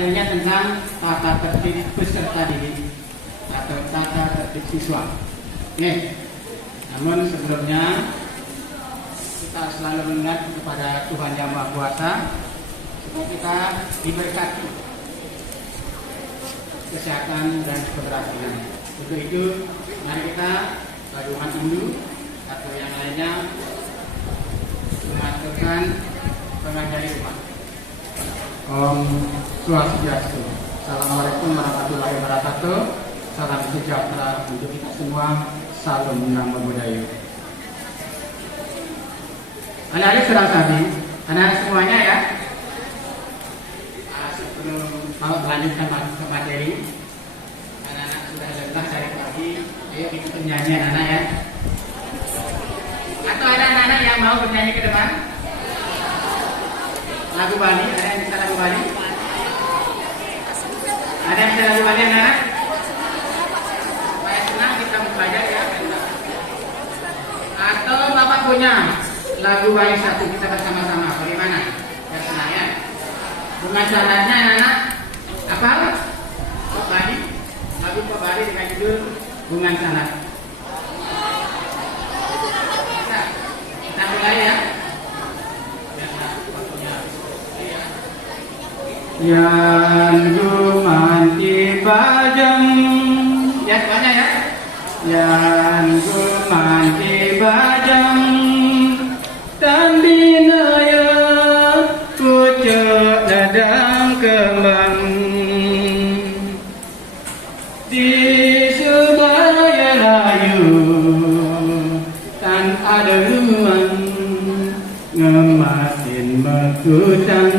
materinya tentang tata tertib peserta didik atau tata tertib siswa. Oke. Namun sebelumnya kita selalu mengingat kepada Tuhan Yang Maha Kuasa supaya kita diberkati kesehatan dan keberhasilan. Untuk itu, mari kita berdoa dulu atau yang lainnya mengaturkan pengajian rumah. Om Swastiastu. Assalamualaikum warahmatullahi wabarakatuh. Salam sejahtera untuk kita semua. Salam Namo Buddhaya. Anak-anak sudah tadi, anak-anak semuanya ya. Sebelum mau melanjutkan ke materi, anak-anak sudah lelah dari pagi. Ayo kita bernyanyi anak-anak ya. Atau ada anak-anak yang mau bernyanyi ke depan? Lagu Bali, ada yang bisa lagu Bali? Ada yang bisa lagu Bali anak-anak? Supaya senang kita belajar ya. Atau Bapak punya lagu Bali satu kita bersama-sama, bagaimana? Biar senang ya. Bunga syaratnya anak-anak apa? Pak Bali, lagu Pak Bali dengan judul Bunga Syarat. Kita mulai ya. Yan gumanti bajang. Ya semuanya ya. Yan gumanti bajang. Dan binaya pucuk ladang kembang. Di Surabaya layu tan ada ruang ngematin mekutang.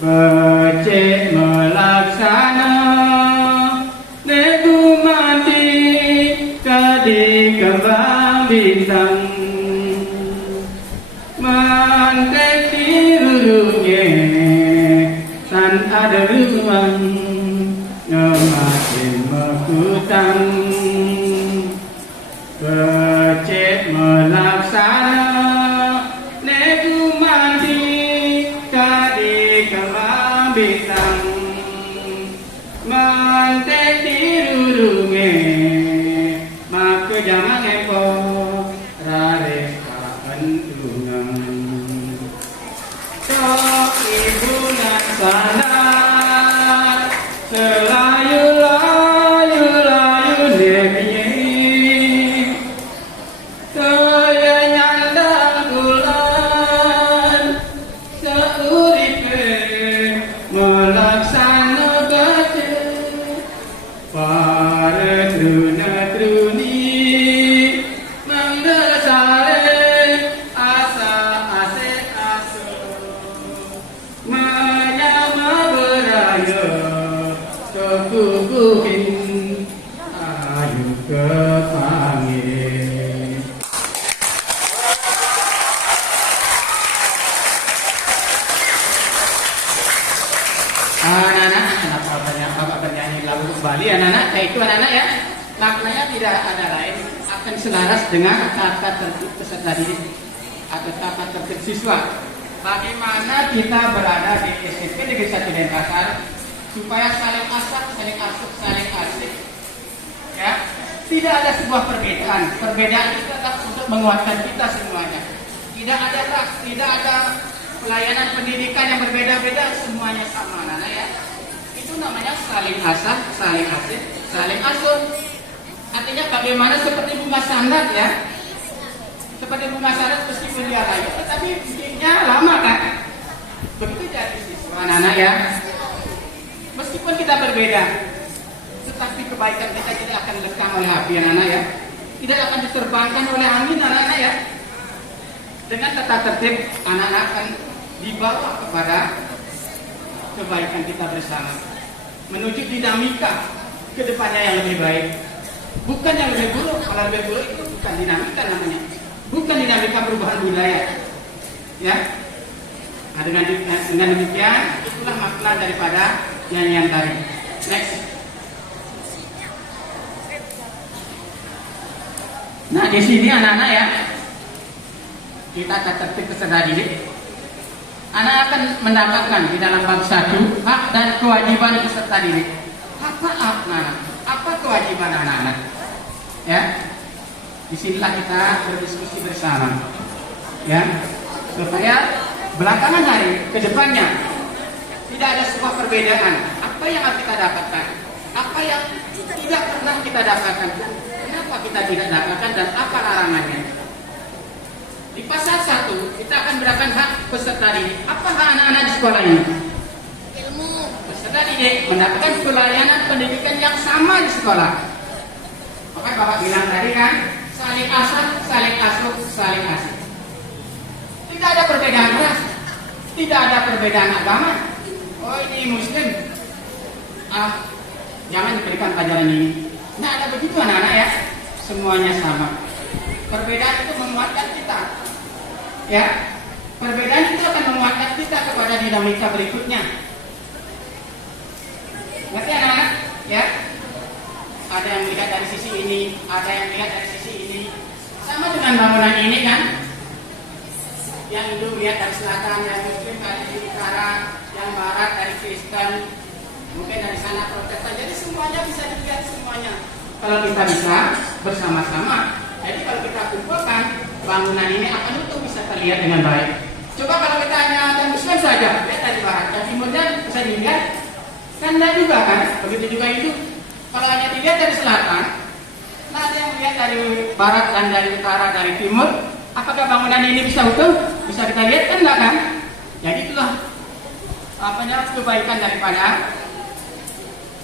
Becek melaksana nebu mati kadi kembang bintang mantek dirurungnya tan ada ruang ngematin mekutang. Becek melaksana nebu mati kadi kembang bintang mantek dirurunge maka jangan epo rare pentungan sok ibu nasana selayu layu layu nebiye saya nyandang bulan seuripe melaksana baca para truna-truni mendesare asa ase aso menyama beraya kekukuhin ayu kepangin. Anak-anak, kenapa bapak bernyanyi lagu Bali anak-anak? Itu anak-anak ya, maknanya tidak ada lain akan selaras dengan tata tertib peserta didik atau tata tertib siswa. Bagaimana kita berada di SMP Negeri 1 Denpasar supaya saling asah, saling asuh, saling asik. Ya, tidak ada sebuah perbedaan. Perbedaan itu adalah untuk menguatkan kita semuanya. Tidak ada ras, tidak ada pelayanan pendidikan yang berbeda-beda, semuanya sama anak-anak ya. Itu namanya saling asah, saling asih, saling asuh. Artinya bagaimana seperti bunga sandat ya. Seperti bunga sandat meskipun dia layu, tetapi bikinnya lama kan. Begitu jadi siswa anak-anak ya. Meskipun kita berbeda, tetapi kebaikan kita tidak akan lekang oleh api anak-anak ya. Tidak akan diterbangkan oleh angin anak-anak ya. Dengan tata tertib anak-anak akan dibawa kepada kebaikan kita bersama, menuju dinamika ke depannya yang lebih baik, bukan yang lebih buruk. Kalau lebih buruk itu bukan dinamika namanya, bukan dinamika perubahan budaya ya. Nah, dengan demikian itulah makna daripada nyanyian tadi. Next. Nah, di sini anak-anak ya, kita tertib peserta didik anak akan mendapatkan di dalam bab 1 hak dan kewajiban peserta didik. Apa anak-anak? Apa kewajiban anak-anak? Ya, disinilah kita berdiskusi bersama, ya, supaya belakangan hari ke depannya tidak ada sebuah perbedaan. Apa yang harus kita dapatkan, apa yang tidak pernah kita dapatkan, kenapa kita tidak dapatkan, dan apa larangannya. Di pasal 1 kita akan berikan hak peserta didik. Apa hak anak-anak di sekolah ini? Ilmu. Peserta didik mendapatkan pelayanan pendidikan yang sama di sekolah. Maka Bapak bilang tadi kan, saling asuh, saling asuh, saling asih. Tidak ada perbedaan ras, tidak ada perbedaan agama. Oh, ini Muslim, jangan diberikan pelajaran ini. Nah, ada begitu anak-anak ya, semuanya sama. Perbedaan itu menguatkan kita, ya. Perbedaan itu akan menguatkan kita kepada dinamika berikutnya. Ngerti anak-anak? Ya. Ada yang melihat dari sisi ini, ada yang melihat dari sisi ini. Sama dengan bangunan ini kan, yang Hindu lihat dari selatan, yang Muslim dari utara, yang Barat dari Kristen, mungkin dari sana Protestan. Jadi semuanya bisa dilihat semuanya. Kalau kita bisa bersama-sama. Jadi kalau kita kumpulkan, bangunan ini akan utuh, bisa terlihat dengan baik. Coba kalau kita hanya ada Muslim saja, lihat dari Barat, dan Timurnya bisa dilihat, kan enggak juga kan? Begitu juga itu. Kalau hanya dilihat dari selatan, nah ada yang melihat dari Barat dan dari utara, dari timur, apakah bangunan ini bisa utuh? Bisa kita lihat kan enggak kan? Jadi itulah kebaikan daripada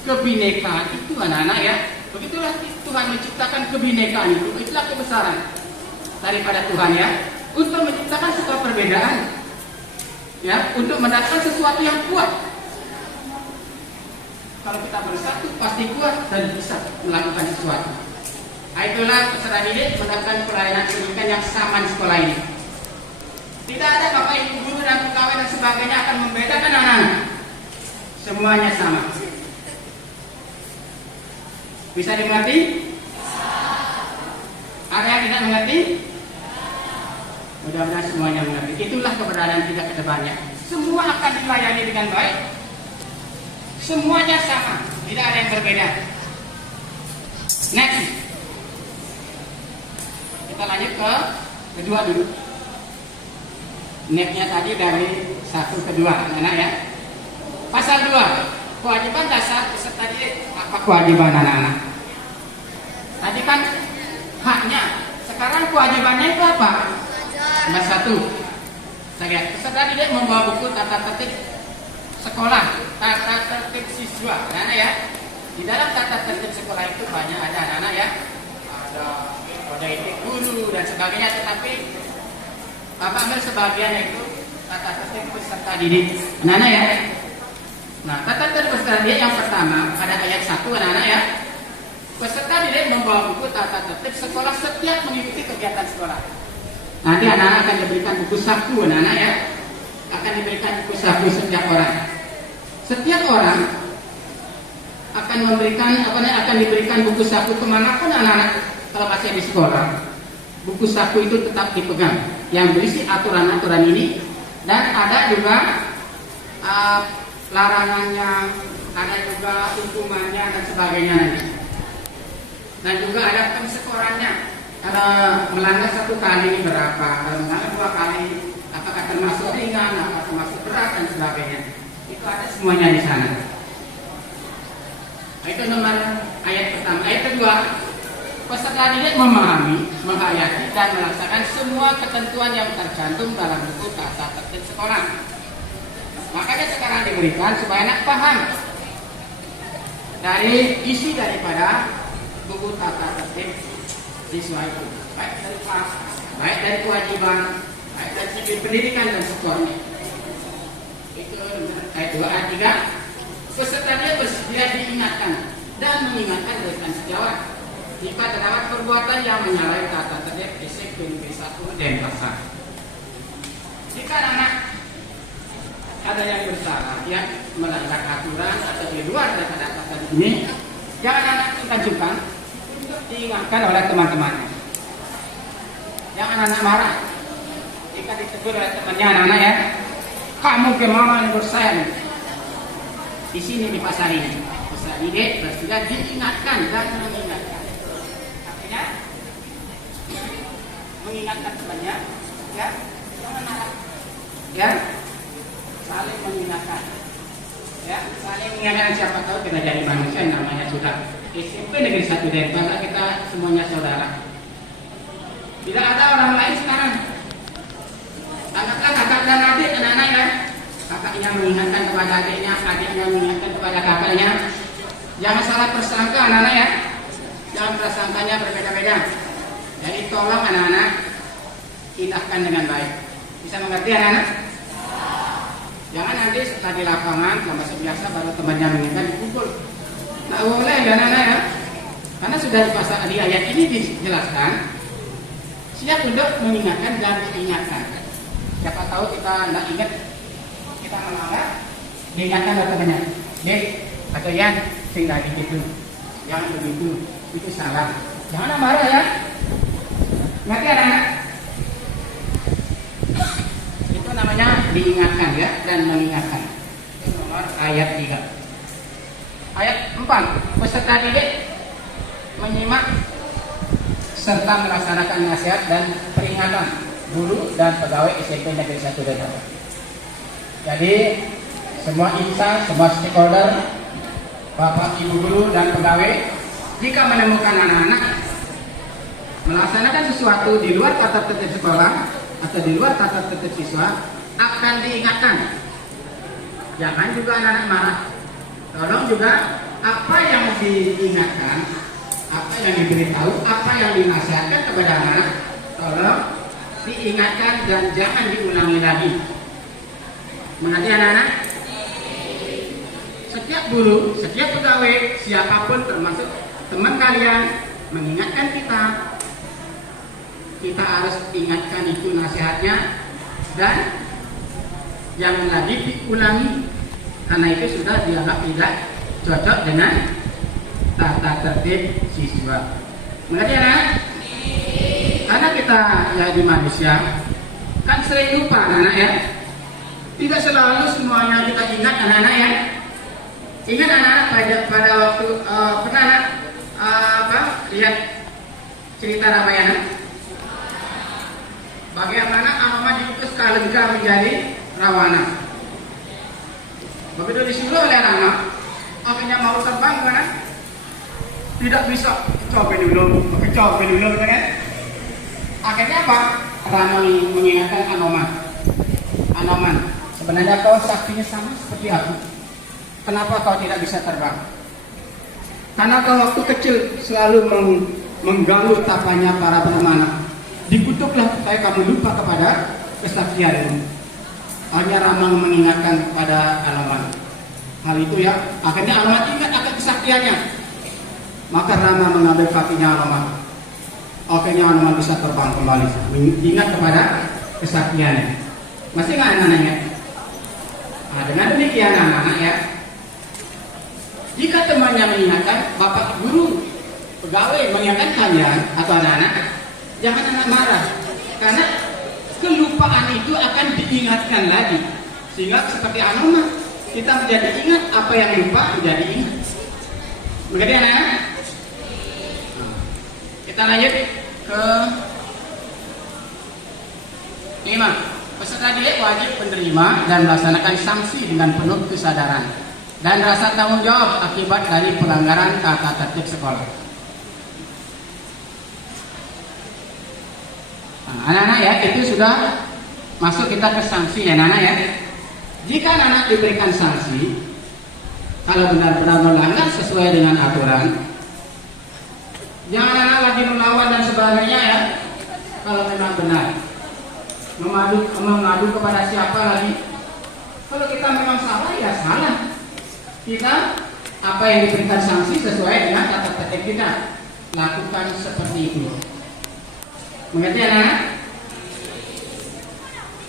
kebinekaan itu anak-anak ya. Begitulah Tuhan menciptakan kebinekaan itu. Itulah kebesaran daripada Tuhan ya, untuk menciptakan sebuah perbedaan, ya, untuk mendapatkan sesuatu yang kuat. Kalau kita bersatu pasti kuat dan bisa melakukan sesuatu. Itulah peserta didik mendapatkan pelayanan pendidikan yang sama di sekolah ini. Tidak ada bapak ibu guru dan pegawai dan sebagainya akan membedakan anak-anak. Semuanya sama. Bisa dimengerti? Ada yang tidak mengerti? Mudah-mudahan semuanya mengerti. Itulah keberadaan kita ke depannya. Semua akan dilayani dengan baik. Semuanya sama, tidak ada yang berbeda. Next, kita lanjut ke kedua dulu. Next-nya tadi dari 1 ke 2, anak ya. Pasal 2, kewajiban dasar peserta didik. Apa kewajiban anak-anak? Tadi kan haknya, sekarang kewajibannya itu apa? Nomor 1, saya lihat peserta didik membawa buku tata tertib sekolah, tata tertib siswa, anak-anak ya. Di dalam tata tertib sekolah itu banyak ada anak-anak ya, ada kode etik guru dan sebagainya. Tetapi Bapak ambil sebagian itu tata tertib peserta didik, anak-anak ya. Nah, tata tertib peserta didik yang pertama pada ayat 1 anak-anak ya. Peserta didik membawa buku tata tertib sekolah setiap mengikuti kegiatan sekolah. Nanti anak-anak akan diberikan buku saku anak-anak ya. Akan diberikan buku saku setiap orang. Setiap orang akan diberikan buku saku kemanapun anak-anak kalau masih di sekolah. Buku saku itu tetap dipegang, yang berisi aturan-aturan ini, dan ada juga larangannya, ada juga hukumannya dan sebagainya nanti. Dan juga ada pensekorannya. Kalau melanggar 1 kali berapa, kalau melanggar 2 kali apakah termasuk ringan, apakah termasuk berat dan sebagainya. Itu ada semuanya di sana. Itu nomor ayat pertama. Ayat kedua, peserta didik memahami, menghayati dan melaksanakan semua ketentuan yang tercantum dalam buku tata tertib sekolah. Makanya sekarang diberikan supaya anak paham dari isi daripada buku tata tertib siswa itu, baik dari kelas, baik dari kewajiban, baik dari segi pendidikan dan sekolahnya. Itu ayat 2. Ayat 3, peserta didik bersedia diingatkan dan mengingatkan dengan sejawat jika terdapat perbuatan yang menyalahi tata tertib disiplin B1 dan pasal. Jika anak ada yang bersalah, yang melanggar aturan atau di luar daripada tata ini, jangan anak ajukan untuk diingatkan oleh teman-temannya. Jangan anak marah jika ditegur oleh temannya anak-anak ya. Kamu kemana nih bos saya nih? Di sini di pasar ini. Pasar ini sudah diingatkan dan mengingatkan. Artinya mengingatkan sebanyak, ya, jangan marah, ya, saling mengingatkan, ya, saling mengingatkan. Siapa tahu kita jadi manusia yang namanya sudah SMP Negeri 1 Denpasar, kita semuanya saudara. Tidak ada orang lain sekarang. Anaklah kakak dan adik, anak-anak ya. Kakaknya mengingatkan kepada adiknya, adiknya mengingatkan kepada kakaknya. Jangan salah persangka anak-anak ya. Jangan prasangkanya berbeda-beda. Jadi tolong anak-anak indahkan dengan baik. Bisa mengerti anak-anak? Jangan nanti setelah di lapangan sama biasa baru temannya mengingatkan dipukul. Nah boleh ya anak-anak ya. Karena sudah di ayat ini dijelaskan siap untuk mengingatkan dan diingatkan. Siapa tahu kita tidak ingat, kita melanggar, diingatkan oleh temannya. Dek, atau Yan, tinggal gitu, jangan begitu, itu salah. Jangan marah ya. Ngerti anak-anak? Itu namanya diingatkan ya dan mengingatkan. Itu nomor ayat 3. Ayat 4, peserta didik menyimak serta melaksanakan nasihat dan peringatan guru dan pegawai SMP Negeri 1 Denpasar. Jadi semua insan, semua stakeholder, bapak, ibu guru dan pegawai, jika menemukan anak-anak melaksanakan sesuatu di luar tata tertib sekolah atau di luar tata tertib siswa, akan diingatkan. Jangan juga anak-anak marah. Tolong juga apa yang diingatkan, apa yang diberitahu, apa yang dinasihatkan kepada anak, tolong diingatkan dan jangan diulangi lagi. Mengerti anak-anak? Setiap guru, setiap pegawai, siapapun termasuk teman kalian mengingatkan kita harus ingatkan itu nasihatnya dan jangan lagi diulangi, karena itu sudah dianggap tidak cocok dengan tata tertib siswa. Mengerti anak? Karena kita ya di manusia kan sering lupa anak-anak ya. Tidak selalu semuanya kita ingat anak-anak ya. Ingat anak-anak pada waktu pernah lihat cerita Ramayana? Bagaimana Ama diutus Kalengka menjadi Rawana. Begitu disuruh oleh Rama, akhirnya mau terbang mana? Tidak bisa. Coba dulu kan? Akhirnya apa? Rama mengingatkan Anoman, sebenarnya kau saktinya sama seperti aku. Kenapa kau tidak bisa terbang? Karena kau waktu kecil selalu mengganggu tapanya para pemanah. Dikutuklah supaya kamu lupa kepada kesaktianmu. Hanya Rama mengingatkan kepada Anoman hal itu ya. Akhirnya Anoman ingat akan kesaktiannya. Maka Rama mengambil kakinya Anoman. Akhirnya Anoman bisa terbang kembali. Ingat kepada kesaktiannya. Masih nggak anak-anaknya? Nah, dengan demikian anak-anak ya. Jika temannya mengingatkan, bapak guru, pegawai mengingatkan kalian atau anak-anak, jangan anak marah. Karena kelupaan itu akan diingatkan lagi. Sehingga seperti Anoman, kita menjadi ingat apa yang lupa menjadi ingat. Mengerti anak-anak? Kita lanjut ke 5. Peserta didik wajib menerima dan melaksanakan sanksi dengan penuh kesadaran dan rasa tanggung jawab akibat dari pelanggaran tata tertib sekolah. Nah, anak-anak ya, itu sudah masuk kita ke sanksi ya anak-anak ya. Jika anak-anak diberikan sanksi, kalau benar-benar melanggar sesuai dengan aturan, jangan anak lagi melawan dan sebagainya ya. Kalau memang benar mengadu kepada siapa lagi? Kalau kita memang salah ya salah. Kita apa yang diberikan sanksi sesuai dengan tata tertib kita, lakukan seperti itu. Mengerti anak?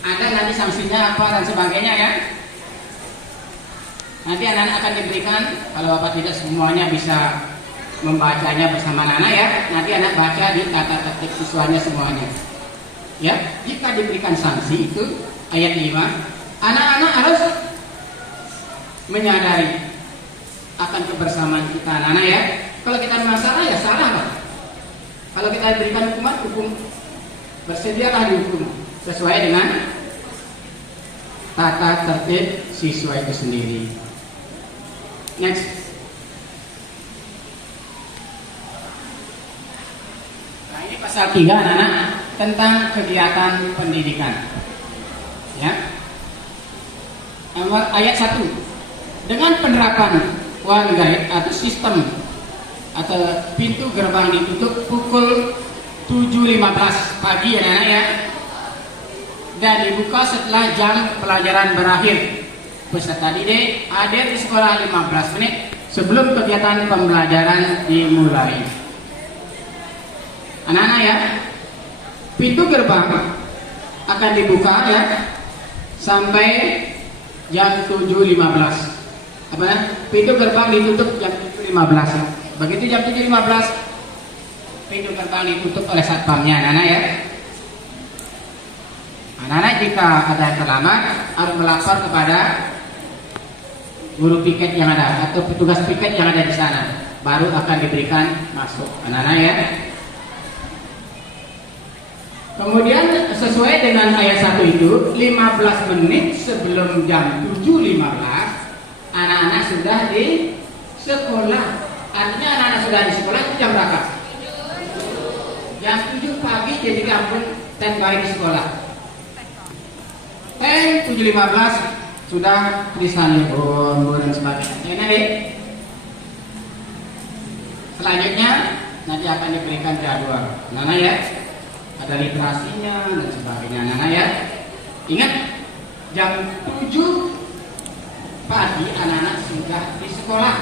Ada nanti sanksinya apa dan sebagainya ya. Nanti anak-anak akan diberikan, kalau bapak tidak semuanya bisa membacanya bersama anak ya. Nanti anak baca di tata tertib siswanya semuanya. Ya, jika diberikan sanksi itu ayat 5, Anak-anak harus menyadari akan kebersamaan kita anak-anak ya. Kalau kita memang salah ya salah lah. Kalau kita berikan hukuman, hukum, bersedialah dihukum sesuai dengan tata tertib siswa itu sendiri. Next. Nah, ini pasal 3 anak-anak tentang kegiatan pendidikan. Ya. Ayat 1. Dengan penerapan one gate atau sistem atau pintu gerbang ditutup pukul 7.15 pagi anak-anak ya, dan dibuka setelah jam pelajaran berakhir. Peserta didik hadir di sekolah 15 menit sebelum kegiatan pembelajaran dimulai. Anak-anak ya, pintu gerbang akan dibuka ya sampai jam 7.15. Pintu gerbang ditutup jam 7.15. Begitu jam 7.15 pintu gerbang ditutup oleh satpamnya anak-anak ya. Anak-anak jika ada yang terlambat harus melapor kepada guru piket yang ada atau petugas piket yang ada di sana, baru akan diberikan masuk anak-anak ya. Kemudian sesuai dengan ayat 1 itu 15 menit sebelum jam 7.15 anak-anak sudah di sekolah. Artinya anak-anak sudah di sekolah itu jam berapa? Jam 7 pagi jadi kampung standby di sekolah. 7.15 sudah tulisan libur dan sebagainya. Ya, nanti selanjutnya nanti akan diberikan jadwal. Nana ya, ada literasinya dan sebagainya. Nana ya, ingat jam 7 pagi anak-anak sudah di sekolah.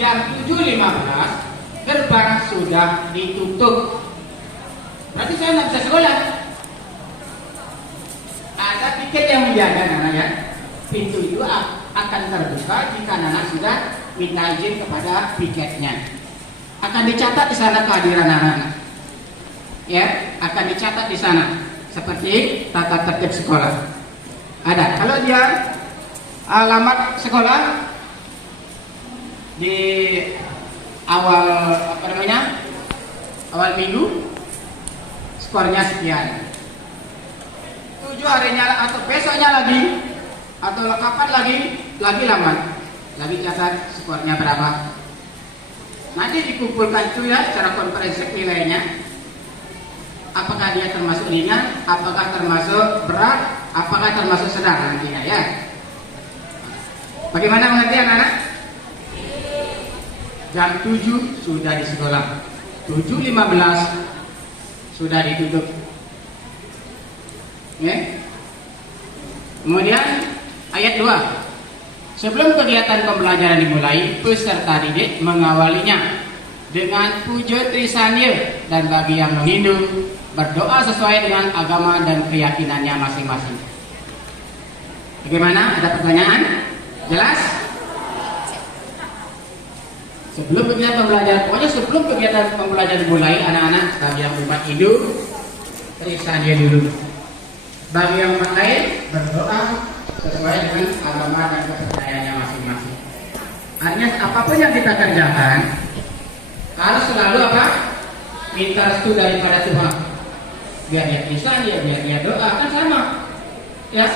Jam 7.15 gerbang sudah ditutup. Berarti saya tidak bisa sekolah. Ada tiket yang menjaga anak ya. Pintu itu akan terbuka jika anak sudah minta izin kepada piketnya. Akan dicatat di sana kehadiran anak. Ya, akan dicatat di sana seperti tata tertib sekolah. Ada. Kalau dia alamat sekolah di awal awal minggu, skornya sekian. 7 harinya atau besoknya lagi atau kapan lagi lamat, lagi catat skornya berapa. Nanti dikumpulkan itu ya secara konferensi nilainya. Apakah dia termasuk ringan, apakah termasuk berat, apakah termasuk sedang nantinya ya. Bagaimana mengerti anak-anak? Jam 7 sudah di sekolah, 7.15 sudah ditutup. Ya. Kemudian ayat 2. Sebelum kegiatan pembelajaran dimulai, peserta didik mengawalinya dengan puja Trisanya dan bagi yang menghindu berdoa sesuai dengan agama dan keyakinannya masing-masing. Bagaimana? Ada pertanyaan? Jelas? Sebelum kegiatan pembelajaran, pokoknya sebelum kegiatan pembelajaran dimulai, anak-anak bagi yang umat Hindu Trisanya dulu. Bagi yang umat lain berdoa sesuai dengan agama dan kepercayaannya masing-masing. Artinya apapun yang kita kerjakan harus selalu apa? Minta restu daripada Tuhan. Biar dia bisa, biar dia doa, kan sama. Ya,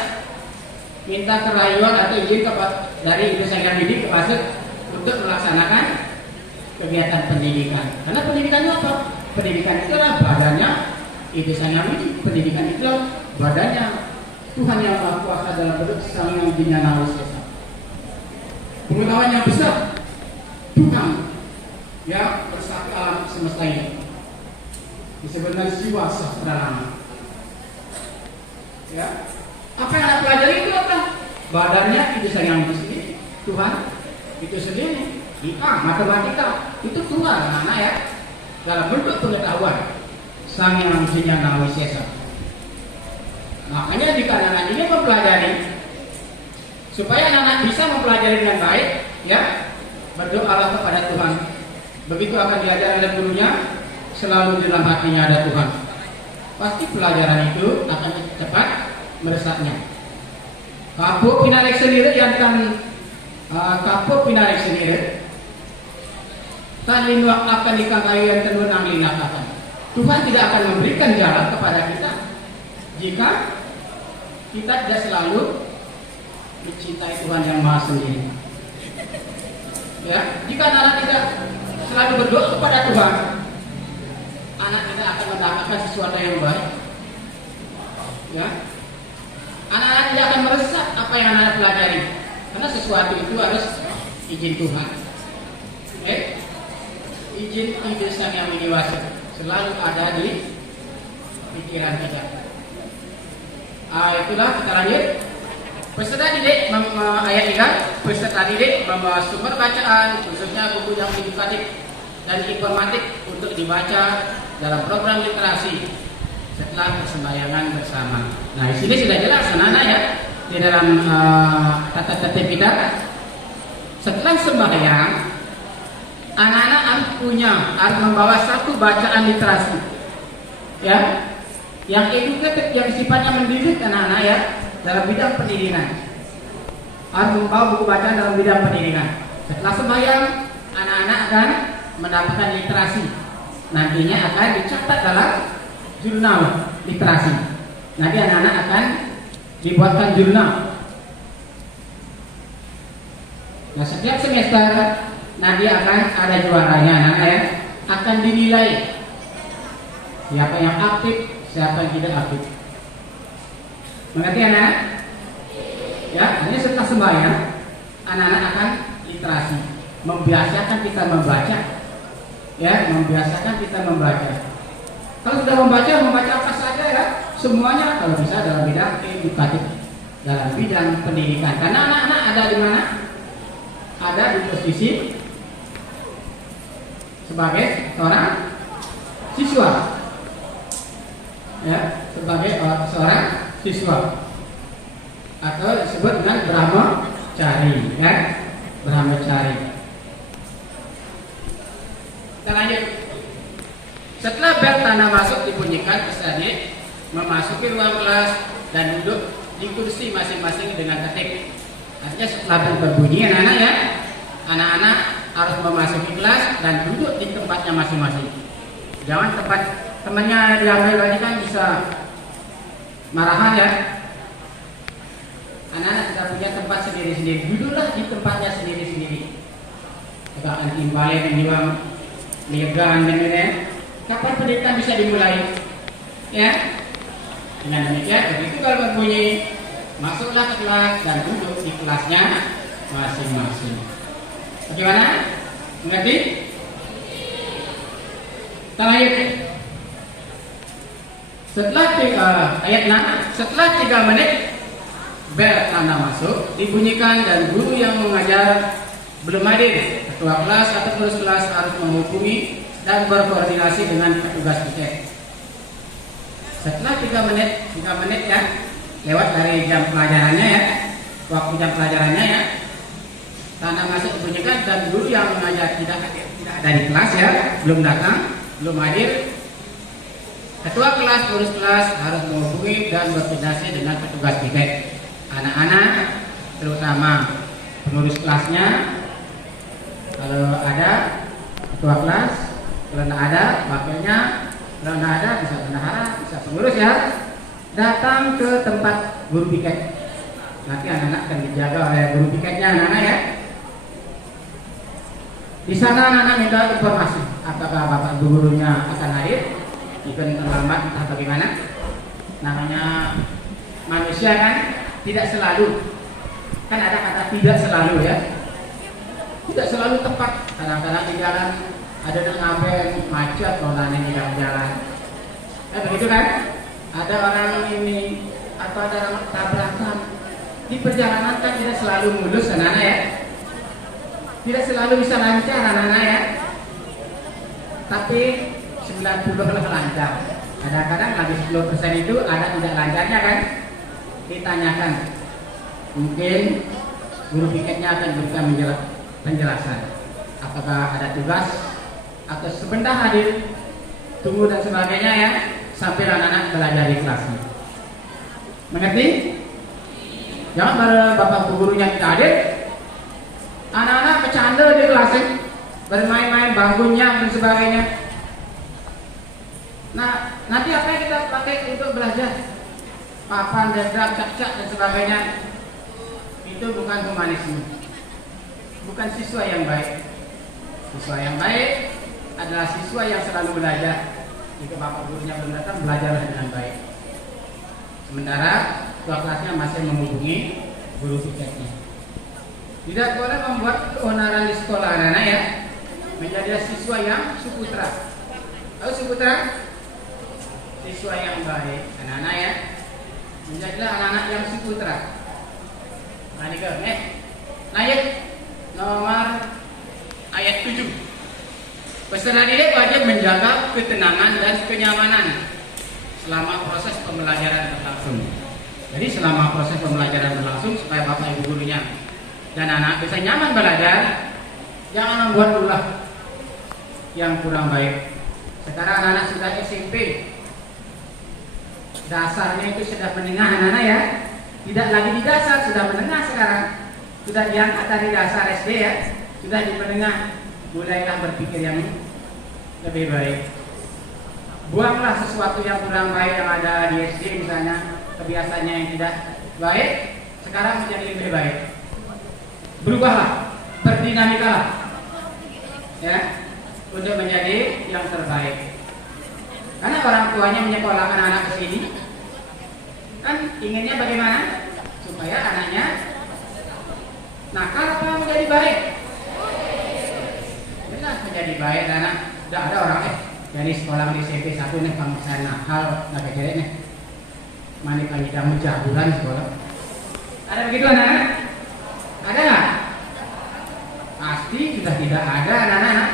minta kerayuan atau izin dari ibu saya didik kepada untuk melaksanakan kegiatan pendidikan. Karena pendidikan itu apa? Pendidikan itu adalah badannya ibu saya didik. Pendidikan itu badannya Tuhan yang Maha Kuasa dalam bentuk Sang Yang Dinyana Wisesa. Pengetahuan yang besar Tuhan yang bersatu alam semesta ini disebut dengan jiwa sastra. Ya, apa yang anda pelajari itu apa? Badannya itu sayang di sini, Tuhan itu sendiri. Matematika itu Tuhan, anak ya, dalam bentuk pengetahuan Sang Yang Dinyana Wisesa. Makanya di kalangan ini mempelajari supaya anak-anak bisa mempelajari dengan baik, ya, berdoalah kepada Tuhan. Begitu akan diajar oleh gurunya, selalu di dalam hatinya ada Tuhan. Pasti pelajaran itu akan cepat meresapnya. Kapok pinarik sendiri yang kan kapok pinarik sendiri. Tan linwak akan dikakayu yang tenun ang linakakan. Tuhan tidak akan memberikan jalan kepada kita jika kita tidak selalu mencintai Tuhan yang Maha sendiri. Ya, jika anak tidak selalu berdoa kepada Tuhan, anak tidak akan mendapatkan sesuatu yang baik. Ya, anak-anak tidak akan meresap apa yang anak pelajari, karena sesuatu itu harus izin Tuhan. Izin Sang Yang Widi-Wasa selalu ada di pikiran kita. Itulah kita lanjut. Peserta didik ayat 3. Peserta didik membawa sumber bacaan, khususnya buku yang edukatif dan informatif untuk dibaca dalam program literasi setelah persembahyangan bersama. Nah, di sini sudah jelas anak-anak ya di dalam tata tertib kita. Setelah sembahyang, anak-anak harus membawa satu bacaan literasi, ya, yang edukatif, yang sifatnya mendidik anak-anak ya dalam bidang pendidikan. Harus membawa buku bacaan dalam bidang pendidikan. Setelah sembahyang, anak-anak akan mendapatkan literasi. Nantinya akan dicatat dalam jurnal literasi. Nanti anak-anak akan dibuatkan jurnal. Nah, setiap semester nanti akan ada juaranya, anak-anak ya, akan dinilai siapa yang aktif, siapa yang tidak aktif. Mengerti anak-anak? Ya, hanya setelah sembahyang anak-anak akan literasi, membiasakan kita membaca. Ya, membiasakan kita membaca. Kalau sudah membaca apa saja ya, semuanya kalau bisa dalam bidang edukatif, dalam bidang pendidikan. Karena anak-anak ada di mana? Ada di posisi sebagai seorang siswa, ya, sebagai seorang siswa, atau disebut dengan brahmacari, ya, brahmacari. Kita lanjut. Setelah bel tanda masuk dibunyikan, peserta memasuki ruang kelas dan duduk di kursi masing-masing dengan tertib. Artinya setelah bel berbunyi, anak-anak ya, anak-anak harus memasuki kelas dan duduk di tempatnya masing-masing. Jangan tempat temannya diambil lagi, kan bisa marahan ya. Anak-anak sudah punya tempat sendiri-sendiri, duduklah di tempatnya sendiri-sendiri. Tegakkan timbalik yang dibuang legang dan lain-lain. Kapan pendidikan bisa dimulai? Ya, dengan demikian begitu kalau berbunyi, masuklah ke kelas dan duduk di kelasnya masing-masing. Bagaimana? Mengerti? Kita lanjut. Setelah ayat 6, setelah 3 menit bel tanda masuk dibunyikan dan guru yang mengajar belum hadir, ketua kelas atau pengurus kelas harus menghubungi dan berkoordinasi dengan petugas piket. Setelah 3 menit ya, lewat dari jam pelajarannya ya, waktu jam pelajarannya ya, tanda masuk dibunyikan dan guru yang mengajar tidak ada di kelas ya, belum datang, belum hadir, ketua kelas, pengurus kelas harus menghubungi dan berkoordinasi dengan petugas piket. Anak-anak, terutama pengurus kelasnya, kalau ada ketua kelas, kalau tidak ada wakilnya, kalau tidak ada bisa bendahara, bisa pengurus ya, datang ke tempat guru piket. Nanti anak-anak akan dijaga oleh guru piketnya, anak-anak ya. Di sana anak-anak minta informasi apakah bapak gurunya akan hadir, even terlambat entah bagaimana. Namanya manusia kan tidak selalu, kan ada kata tidak selalu ya, tidak selalu tepat. Kadang-kadang di jalan ada yang ngapain macet, orang di jalan, begitu kan? Ada orang ini atau ada orang tabrakan di perjalanan, kan tidak selalu mulus anak-anak ya, tidak selalu bisa lancar anak-anak ya, tapi 90% lancar. Kadang-kadang lagi 10% itu ada tidak lancarnya kan, ditanyakan, mungkin guru piketnya akan berikan penjelasan apakah ada tugas atau sebentar hadir, tunggu dan sebagainya ya, sampai anak-anak belajar di kelasnya. Mengerti? Jangan pada bapak gurunya tidak hadir, anak-anak bercanda di kelasnya, bermain-main bangkunya dan sebagainya. Nah, nanti apa yang kita pakai untuk belajar? Papan, dendam, cak-cak dan sebagainya. Itu bukan humanisme, bukan siswa yang baik. Siswa yang baik adalah siswa yang selalu belajar. Jika bapak gurunya belum datang, belajarlah dengan baik. Sementara ketua kelasnya masih menghubungi guru piketnya. Tidak boleh membuat keonaran di sekolah anak-anak ya. Menjadi siswa yang suputra. Tahu suputra? Siswa yang baik, anak-anak ya. Menjadilah anak-anak yang suputra. Nah, naik nomor ayat 7. Peserta didik wajib menjaga ketenangan dan kenyamanan selama proses pembelajaran berlangsung. Jadi selama proses pembelajaran berlangsung supaya bapak ibu gurunya dan anak bisa nyaman belajar, jangan membuat ulah yang kurang baik. Sekarang anak-anak sudah SMP, dasarnya itu sudah menengah anak-anak ya, tidak lagi di dasar, sudah menengah sekarang, sudah diangkat dari dasar SD ya, sudah di menengah, mulailah berpikir yang lebih baik. Buanglah sesuatu yang kurang baik yang ada di SD, misalnya kebiasaannya yang tidak baik, sekarang menjadi lebih baik. Berubahlah, berdinamikalah ya, untuk menjadi yang terbaik. Karena orang tuanya menyekolahkan anak ke sini, kan inginnya bagaimana? Supaya anaknya nakal apa menjadi baik? Benar, menjadi baik. Anak tidak ada orang dari sekolah di SMP 1 nih, kamu saya nakal, nggak kecil nih. Mani kami kamu jagoan sekolah. Ada begitu anak-anak? Ada nggak? Pasti sudah tidak ada anak-anak.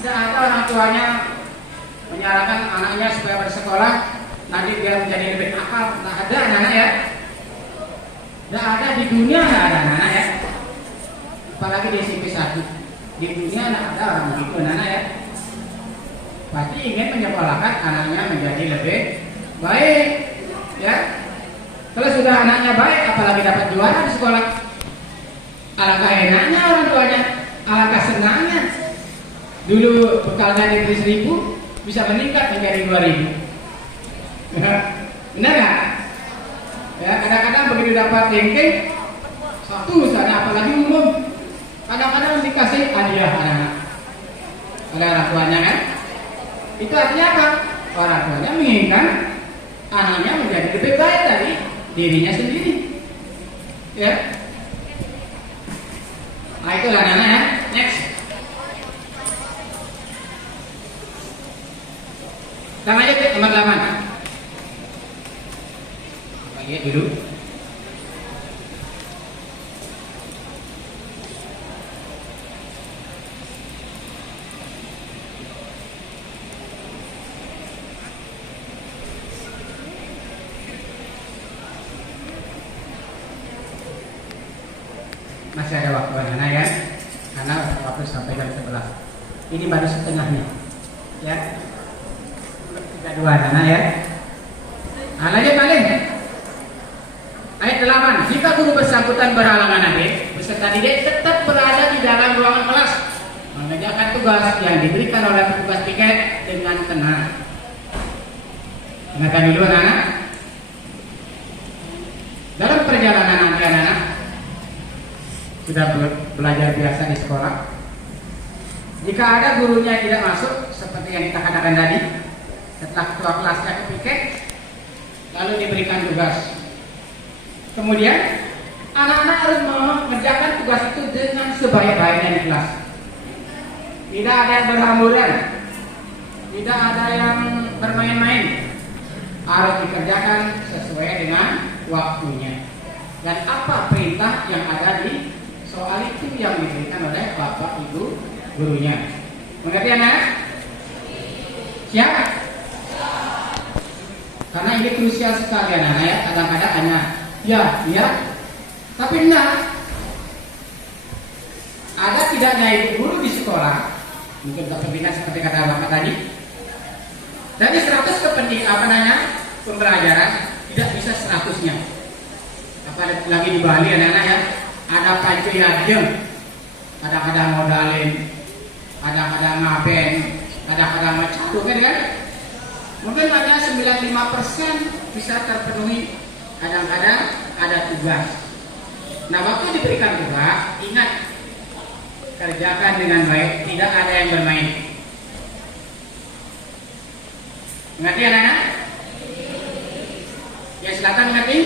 Tidak ada orang tuanya menyarankan anaknya supaya bersekolah nanti biar menjadi lebih akal. Tidak ada anak-anak ya. Tidak ada di dunia, tidak ada anak-anak ya. Apalagi di SMP 1. Di dunia tidak ada orang begitu anak-anak ya. Pasti ingin menyekolahkan anaknya menjadi lebih baik ya. Kalau sudah anaknya baik, apalagi dapat juara di sekolah, alangkah enaknya orang tuanya, alangkah senangnya. Dulu bekalnya dari 1.000 bisa meningkat menjadi 2.000. Ya, benar nggak? Ya, kadang-kadang begitu dapat ranking 1 misalnya, apalagi umum, kadang-kadang dikasih hadiah anak-anak oleh orang tuanya kan? Itu artinya apa? Orang tuanya menginginkan anaknya menjadi lebih baik dari dirinya sendiri. Ya. Nah, itulah anak-anak ya. Next. Kita lanjut ke nomor 8. Lagi dulu. Masih ada waktu anak-anak ya, karena waktu sampai jam 11. Ini baru setengahnya ya. Kita 2 anak-anak ya. Nah, lanjut balik. Ayat 8. Jika guru bersangkutan berhalangan hadir, peserta didik tetap berada di dalam ruangan kelas, mengerjakan tugas yang diberikan oleh petugas piket dengan tenang. Dengarkan dulu anak-anak. Dalam perjalanan nanti anak-anak sudah belajar biasa di sekolah. Jika ada gurunya yang tidak masuk, seperti yang kita katakan tadi, setelah ketua kelasnya ke piket, lalu diberikan tugas. Kemudian anak-anak harus mengerjakan tugas itu dengan sebaik-baiknya di kelas. Tidak ada yang berhamburan, tidak ada yang bermain-main. Harus dikerjakan sesuai dengan waktunya. Dan apa perintah yang ada di soal itu yang diberikan oleh bapak ibu gurunya. Mengerti anak? Siap? Karena ini krusial sekali anak-anak ya. Kadang-kadang hanya ya, tapi enggak. Ada tidaknya ibu guru di sekolah, mungkin kepemimpinan seperti kata bapak tadi. Dari 100 pembelajaran tidak bisa 100-nya. Apa lagi di Bali anak-anak ya, ada pacu yadem, kadang-kadang modalin, kadang-kadang ngaben, kadang-kadang macatu kan? Mungkin hanya 95% bisa terpenuhi, kadang-kadang ada tugas. Nah, waktu diberikan tugas, ingat, kerjakan dengan baik, tidak ada yang bermain. Mengerti anak-anak? Ya, silakan mengerti.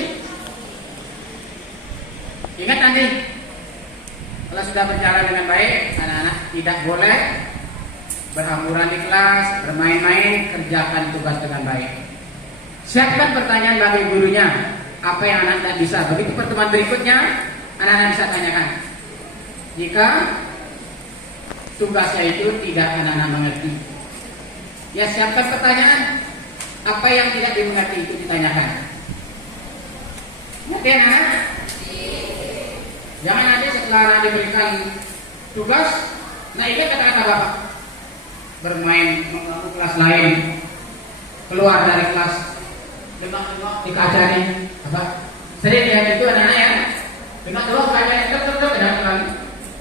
Ingat nanti, kalau sudah berjalan dengan baik, anak-anak tidak boleh berhamburan di kelas, bermain-main, kerjakan tugas dengan baik. Siapkan pertanyaan bagi gurunya, apa yang anak-anak bisa. Begitu pertemuan berikutnya, anak-anak bisa tanyakan. Jika tugasnya itu tidak anak-anak mengerti, ya siapkan pertanyaan, apa yang tidak dimengerti itu ditanyakan. Ngerti anak-anak? Jangan nanti setelah anak diberikan tugas, nah ingat kata-kata Bapak, bermain mengganggu kelas lain, keluar dari kelas, dengar-dengar di kaca nih, apa? Sering lihat itu anak-anak ya, dengar-dengar kaca nih, dengar-dengar,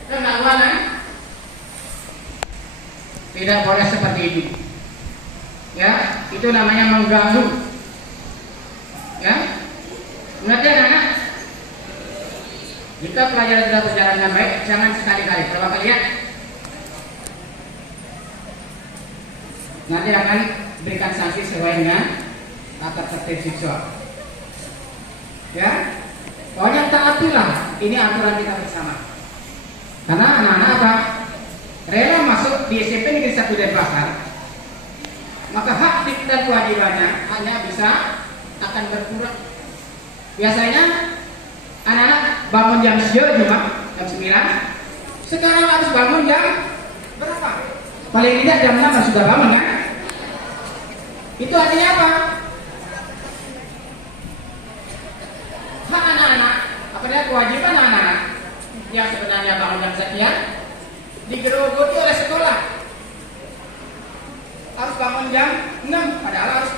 gangguan kan? Tidak boleh seperti itu. Ya, itu namanya mengganggu. Ya, mengerti anak-anak? Jika pelajaran sudah berjalan dengan baik, jangan sekali-kali. Coba lihat. Nanti akan berikan sanksi sesuai dengan tata tertib siswa. Ya, pokoknya taatilah. Ini aturan kita bersama. Karena anak-anak apa? Rela masuk di SMP Negeri 1 Denpasar, maka hak dan kewajibannya hanya bisa akan berkurang. Biasanya anak-anak bangun jam 9, jam 9. Sekarang harus bangun jam berapa? Paling tidak jam 6 harus sudah bangun kan? Itu artinya apa? Hak anak-anak, apalagi kewajiban anak-anak yang sebenarnya bangun jam sekian digerogoti oleh sekolah. Harus bangun jam 6, padahal harus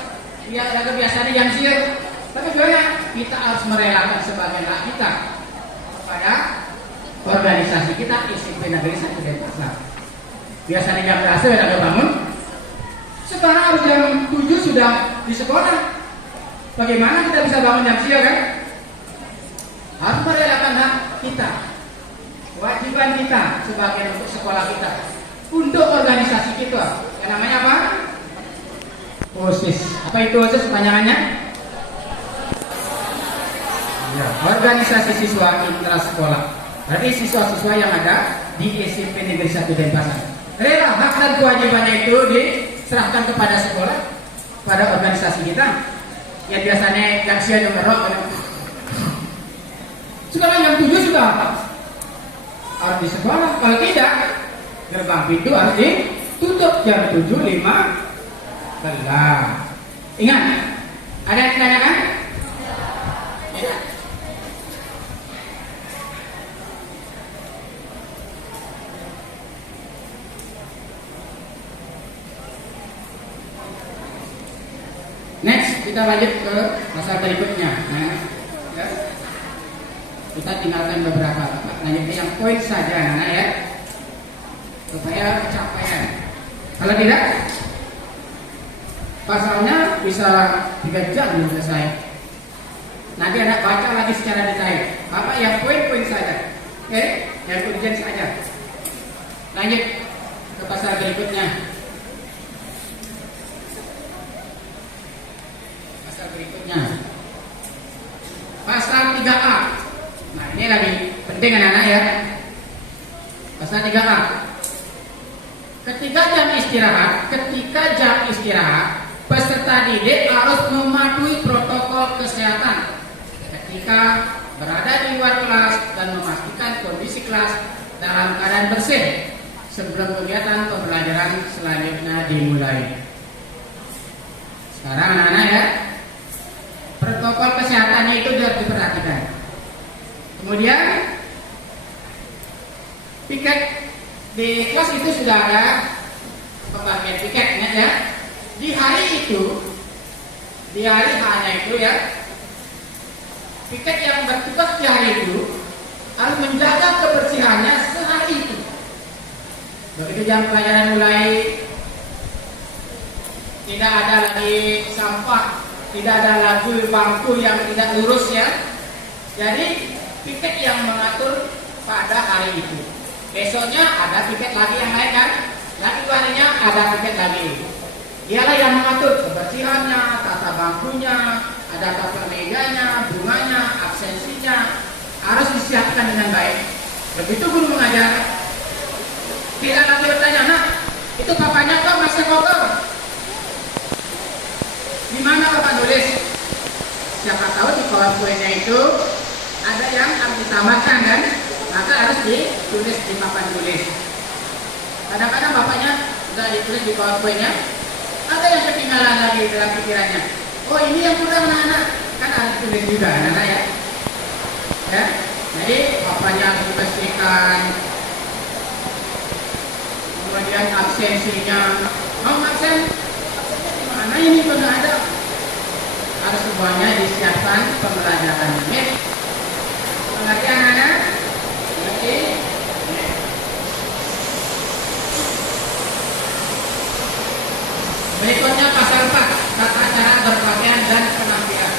ya ada kebiasaan jam siang. Tapi sebenarnya kita harus merelakan sebagian hak kita kepada organisasi kita SMP Negeri 1 Denpasar. Biasanya jam berapa sudah bangun? Sekarang harus jam 7 sudah di sekolah. Bagaimana kita bisa bangun jam siang kan? Harus merelakan hak kita, kewajiban kita sebagai untuk sekolah kita, untuk organisasi kita. Yang namanya apa? OSIS. Apa itu OSIS kepanjangannya? Ya, organisasi siswa intra sekolah. Berarti siswa-siswa yang ada di SMP Negeri 1 Denpasar. Rela hak dan kewajibannya itu diserahkan kepada sekolah, pada organisasi kita. Yang biasanya yang siang yang merok. Sekarang jam 7 sudah harus di sekolah. Kalau tidak, gerbang pintu harus ditutup jam 7.15. Ingat, ada yang ditanyakan? Ya. Next, kita lanjut ke pasal berikutnya. Nah, ya. Kita tinggalkan beberapa, lanjut ke yang poin saja, anak ya, supaya pencapaian. Kalau tidak, pasalnya bisa 3 jam belum selesai. Nanti anak baca lagi secara detail. Bapak yang poin-poin saja, oke? Yang urgen saja. Lanjut ke pasal berikutnya. Pasal 3A. Nah, ini lagi penting anak-anak ya. Pasal 3A. Ketika jam istirahat, peserta didik harus mematuhi protokol kesehatan ketika berada di luar kelas dan memastikan kondisi kelas dalam keadaan bersih sebelum kegiatan pembelajaran selanjutnya dimulai. Sekarang anak-anak ya, protokol kesehatannya itu harus diperhatikan. Kemudian piket di kelas itu sudah ada pembagian piketnya ya. Di hari H-nya itu ya, piket yang bertugas di hari itu harus menjaga kebersihannya sehari itu. Begitu jam pelajaran mulai, tidak ada lagi sampah, tidak ada lagi bangku yang tidak lurus ya. Jadi piket yang mengatur pada hari itu. Besoknya ada piket lagi yang lain kan? Lagi harinya ada piket lagi. Dialah yang mengatur kebersihannya, tata bangkunya, ada tata mejanya, bunganya, absensinya harus disiapkan dengan baik. Begitu guru mengajar, tidak lagi bertanya, nah itu papanya kok masih kotor? Di mana bapak nulis? Siapa tahu di bawah kuenya itu ada yang harus ditambahkan kan? Maka harus ditulis di papan tulis. Kadang-kadang bapaknya sudah ditulis di bawah kuenya, ada yang ketinggalan lagi dalam pikirannya. Oh ini yang kurang anak-anak, kan harus ditulis juga anak-anak ya. Ya, jadi bapaknya harus dipastikan. Kemudian absensinya, oh absen, mana ini pun ada. Harus semuanya disiapkan pembelajaran ini. Mengerti anak-anak? Mengerti? Berikutnya pasal 4, tata cara berpakaian dan penampilan.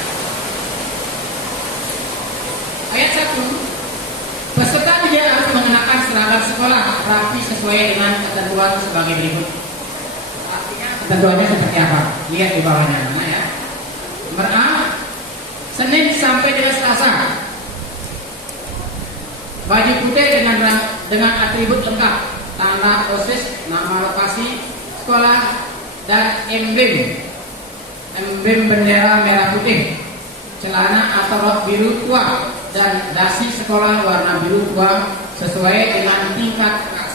Ayat 1, peserta dia harus mengenakan seragam sekolah rapi sesuai dengan ketentuan sebagai berikut. Artinya ketentuannya seperti apa? Lihat di bawahnya, ya. Nomor A, Senin sampai dengan Selasa, baju putih dengan atribut lengkap, tanda OSIS, nama lokasi sekolah, dan emblem bendera merah putih, celana atau rok biru tua, dan dasi sekolah warna biru tua sesuai dengan tingkat kelas.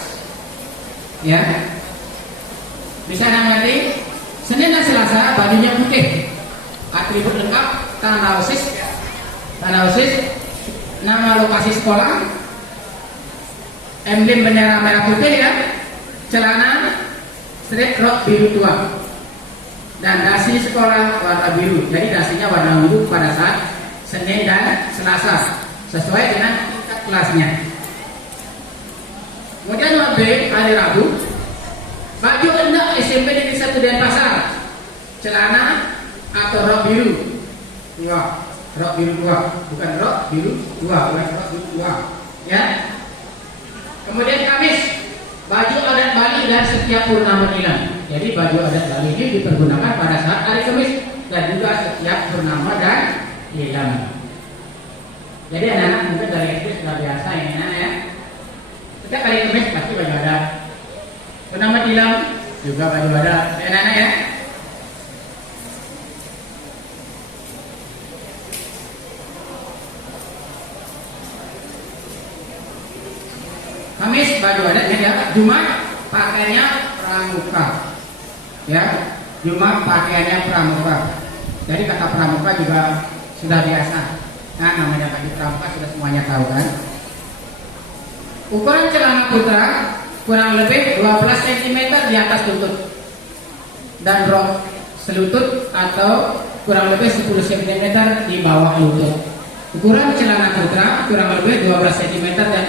Ya, bisa nanti Senin dan Selasa bajunya putih, atribut lengkap, tanda OSIS, nama lokasi sekolah, emblem bendera merah putih ya, celana strip rok biru tua, dan dasi sekolah warna biru. Jadi dasinya warna biru pada saat Senin dan Selasa sesuai dengan tingkat kelasnya. Kemudian nomor B, hari Rabu, baju anak SMP Negeri 1 Denpasar, celana atau rok biru tua, rok biru tua, bukan rok biru tua, bukan rok biru tua, ya. Kemudian Kamis, baju adat Bali dan setiap purnama bulan. Jadi baju adat Bali ini dipergunakan pada saat hari Kamis dan juga setiap purnama dan bulan. Jadi anak-anak mungkin dari SD sudah biasa ini ya. Setiap hari Kamis pasti baju adat. Purnama bulan juga baju adat, anak-anak ya. Kamis baju adat ya, Jumat pakaiannya pramuka. Ya, Jumat pakaiannya pramuka. Jadi kata pramuka juga sudah biasa. Nah, namanya baju pramuka sudah semuanya tahu kan. Ukuran celana putra kurang lebih 12 cm di atas lutut, dan rok selutut atau kurang lebih 10 cm di bawah lutut. Ukuran celana putra kurang lebih 12 cm dan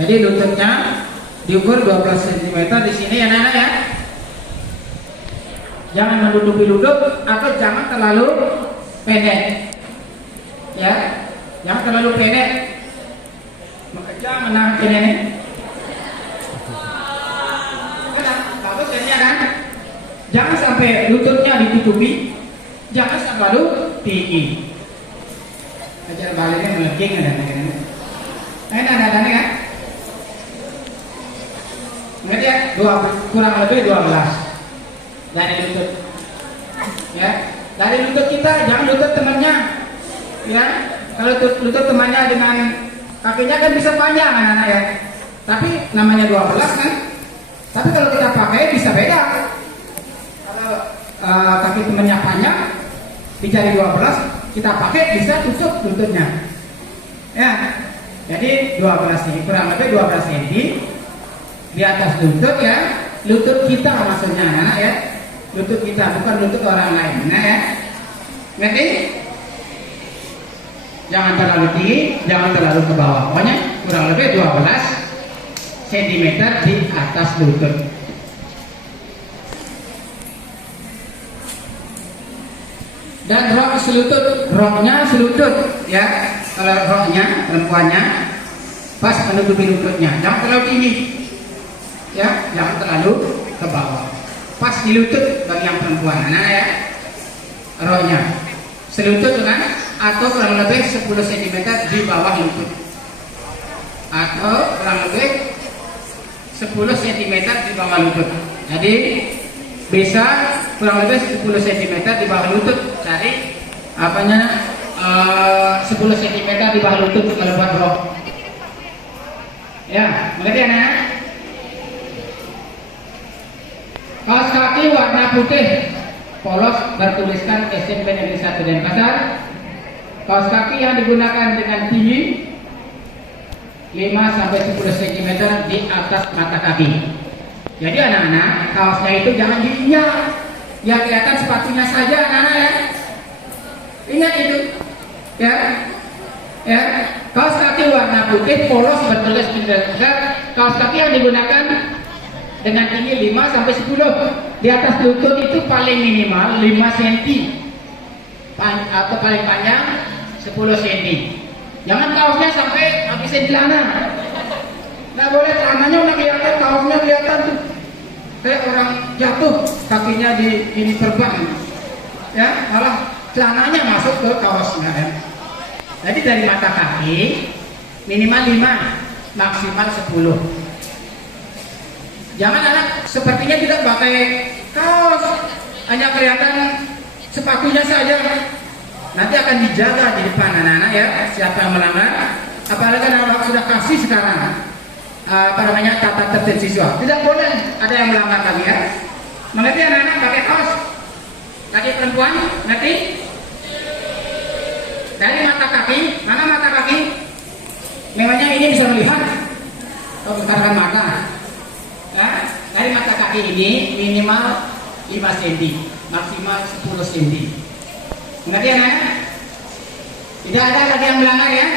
jadi lututnya diukur 12 cm di sini ya anak-anak ya. Jangan menutupi lutut atau jangan terlalu pendek. Ya, jangan terlalu pendek. Mengejar menahan ini. Bagus ya kan? Jangan sampai lututnya ditutupi, jangan sampai tinggi. Ajar baliknya melengking ada kan? Ada kan? Ngerti ya? Kurang lebih 12 dari lutut. Ya, dari lutut kita, jangan lutut temannya. Ya, kalau lutut temannya dengan kakinya kan bisa panjang anak-anak ya. Tapi namanya 12 kan. Tapi kalau kita pakai bisa beda. Kalau kaki temannya panjang, dicari 12, kita pakai bisa tutup lututnya. Ya, jadi 12 ini kurang lebih 12 cm di atas lutut ya, lutut kita maksudnya anak ya, lutut kita bukan lutut orang lain, nah ya, ngerti? Jangan terlalu tinggi, jangan terlalu ke bawah. Pokoknya kurang lebih 12 cm di atas lutut. Dan rok selutut, roknya selutut ya. Kalau roknya perempuannya pas menutupi lututnya, jangan terlalu tinggi ya, jangan terlalu ke bawah, pas di lutut bagi yang perempuan. Nah ya, roknya selutut kan, atau kurang lebih 10 cm di bawah lutut, atau kurang lebih 10 cm di bawah lutut. Jadi bisa kurang lebih 10 cm di bawah lutut. Cari apanya 10 cm di bawah lutut kalau buat rok. Ya, mengerti anak? Kaos kaki warna putih polos bertuliskan SMP Negeri 1 Denpasar. Kaos kaki yang digunakan dengan tinggi 5-10 cm di atas mata kaki. Jadi anak-anak, kaosnya itu jangan diinjak, yang kelihatan sepatunya saja anak-anak ya. Ingat itu ya. Ya, kaos kaki warna putih polos bertulis Denpasar. Kaos kaki yang digunakan dengan tinggi 5-10 di atas lutut itu paling minimal 5 cm atau paling panjang 10 cm. Jangan kaosnya sampai habisin celana. Nggak boleh, celananya udah kelihatan, kaosnya kelihatan tuh kayak orang jatuh kakinya di ini terbang ya, malah celananya masuk ke kaosnya ya. Jadi dari mata kaki minimal 5, maksimal 10. Jangan anak sepertinya tidak pakai kaos, hanya kelihatan sepatunya saja. Nanti akan dijaga di depan anak-anak ya, siapa yang melanggar. Apalagi anak sudah kasih sekarang tata tertib siswa, tidak boleh ada yang melanggar lagi ya. Mengerti anak-anak pakai kaos kaki perempuan? Ngerti? Dari mata kaki, mana mata kaki? Memangnya ini bisa melihat? Oh, besarkan mata. Ya, dari mata kaki ini minimal 5 cm, maksimal 10 cm. Mengerti anak-anak? Tidak ada lagi yang melanggar ya.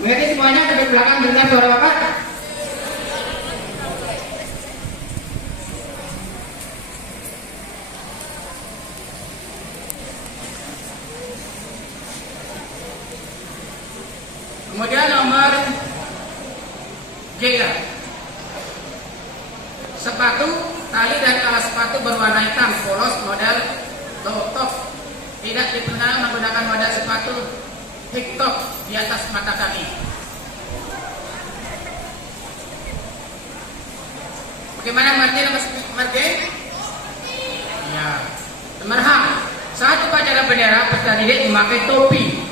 Mengerti semuanya? Ke belakang dengar suara bapak. Kemudian nomor G, sepatu, tali dan alas sepatu berwarna hitam polos model low top, tidak diperkenankan menggunakan model sepatu high top di atas mata kaki. Bagaimana mengerti nomor G? Ya. Nomor H, saat upacara bendera peserta didik memakai topi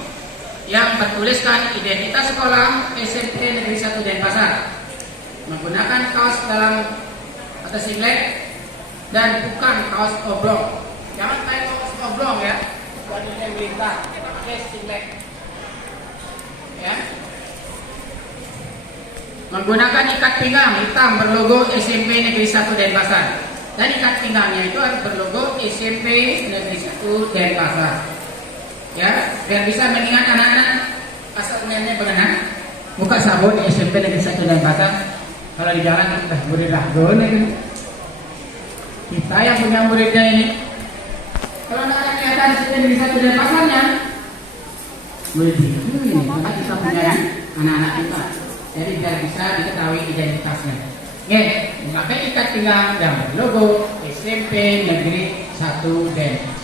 yang bertuliskan identitas sekolah SMP Negeri 1 Denpasar, menggunakan kaos dalam atau singlet dan bukan kaos oblong. Jangan pakai kaos oblong ya, bajunya melintang, pakai singlet ya. Menggunakan ikat pinggang hitam berlogo SMP Negeri 1 Denpasar, dan ikat pinggangnya itu harus berlogo SMP Negeri 1 Denpasar. Ya, biar bisa mengingat anak-anak pasalnya bagaimana buka sabun di SMP Negeri 1 Denpasar. Kalau di jalan kita murid ragon itu kita yang punya muridnya ini. Kalau anak-anak kelihatan SMP Negeri 1 Denpasarnya murid ini karena kita punya anak-anak kita, jadi biar bisa diketahui identitasnya. Oke, memakai ikat pinggang yang berlogo SMP Negeri 1 Denpasar.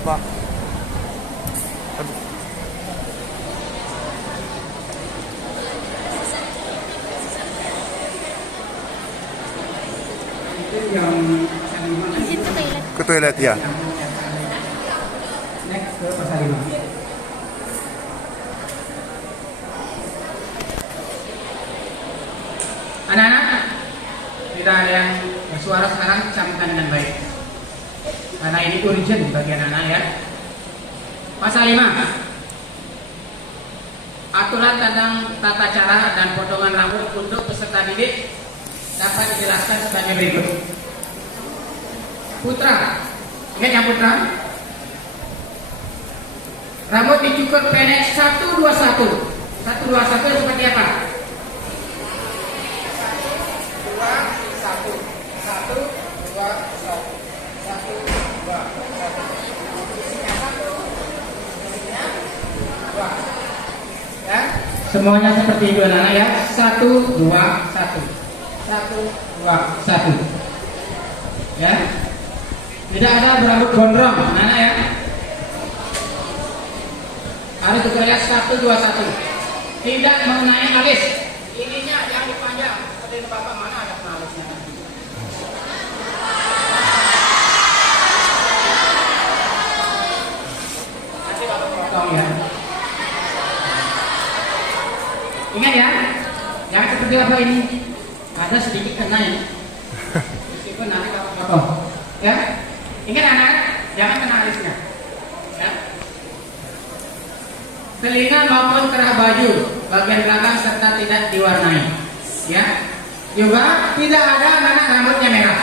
Apa? Aduh. Itu yang Ke toilet ya. next ke pasal 5. sudah ada yang bersuara sekarang, camkan dengan baik. Karena ini urgent bagian anak ya. Pasal 5. Aturan tentang tata cara dan potongan rambut untuk peserta didik dapat dijelaskan sebagai berikut. Putra, ingat yang putra? Rambut dicukur pendek 121. 121 seperti apa? 1, 2, 1. Ya, semuanya seperti itu anak-anak ya. 1, 2, 1. 1, 2, 1. Ya. Tidak ada berambut gondrong anak-anak ya. Harus dikerja 1, 2, 1. Tidak mengenai alis. Ininya yang dipanjang. Seperti bapak mana ada alisnya? Nanti bapak potong ya. Ingat ya, jangan seperti apa ini. Ada sedikit kena ya. Meskipun nanti bapak potong. Ya, ingat anak, jangan kena alisnya. Ya. Telinga maupun kerah baju bagian belakang serta tidak diwarnai. Ya, juga tidak ada anak rambutnya merah,